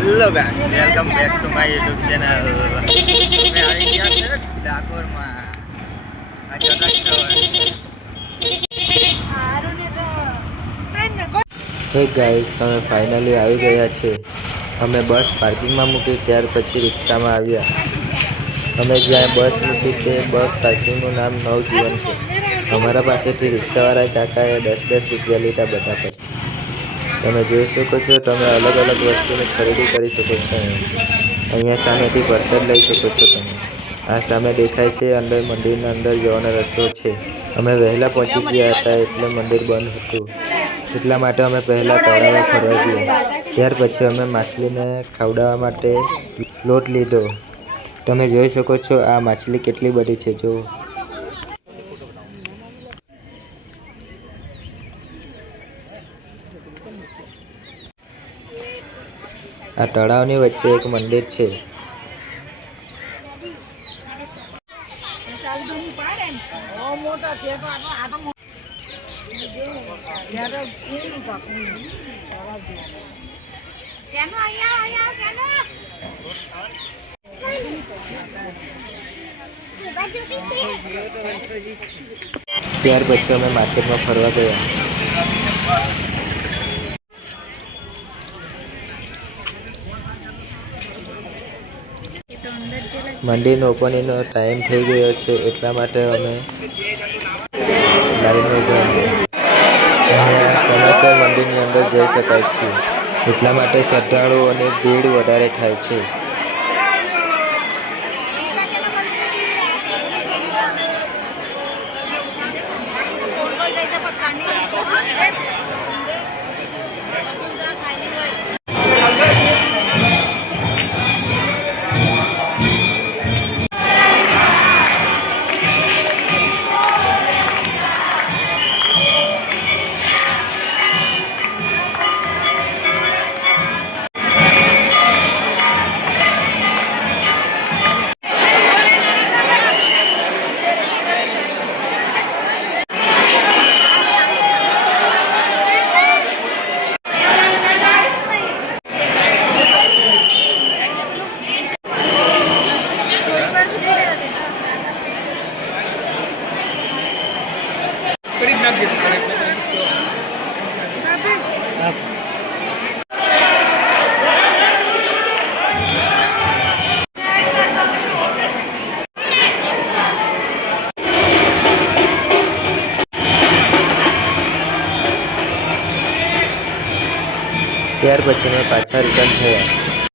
Hello guys, welcome back to my YouTube channel. અમે આવી ગયા છે ડાકોરમાં. આ હે ગાઈસ, અમે ફાઇનલી આવી ગયા છે. અમે બસ પાર્કિંગમાં મૂકી ત્યાર પછી રિક્ષામાં આવ્યા. અમે જ્યાં બસ મૂકી તે બસ પાર્કિંગનું નામ નવજીવન છે. અમારા પાસેથી રિક્ષાવાળા કાકાએ 10-10 રૂપિયા લીધા બધા પરથી. તમે જોઈ શકો છો, તમે અલગ અલગ વસ્તુની ખરીદી કરી શકો છો. અહીંયા સામેથી પ્રસાદ લઈ શકો છો તમે. આ સામે દેખાય છે અંદર મંદિરના અંદર જવાનો રસ્તો છે. અમે વહેલા પહોંચી ગયા હતા એટલે મંદિર બંધ હતું. એટલા માટે અમે પહેલા તળાવે ફરવા ગયા. ત્યાર પછી અમે માછલીને ખવડાવવા માટે લોટ લીધો. તમે જોઈ શકો છો આ માછલી કેટલી બધી છે જો. આ તળાવની વચ્ચે એક મંદિર છે. ત્યાર પછી અમે માર્કેટમાં ફરવા ગયા. મંદિરનો ઓપનિંગનો ટાઈમ થઈ ગયો છે એટલા માટે અમે લાઈનમાં ઊભા રહ્યા. અહીંયા સમયસર મંદિરની અંદર જઈ શકાય છે. એટલા માટે શ્રદ્ધાળુઓની ભીડ વધારે થાય છે. ત્યાર પછી અમે પાછા રિટર્ન થયા.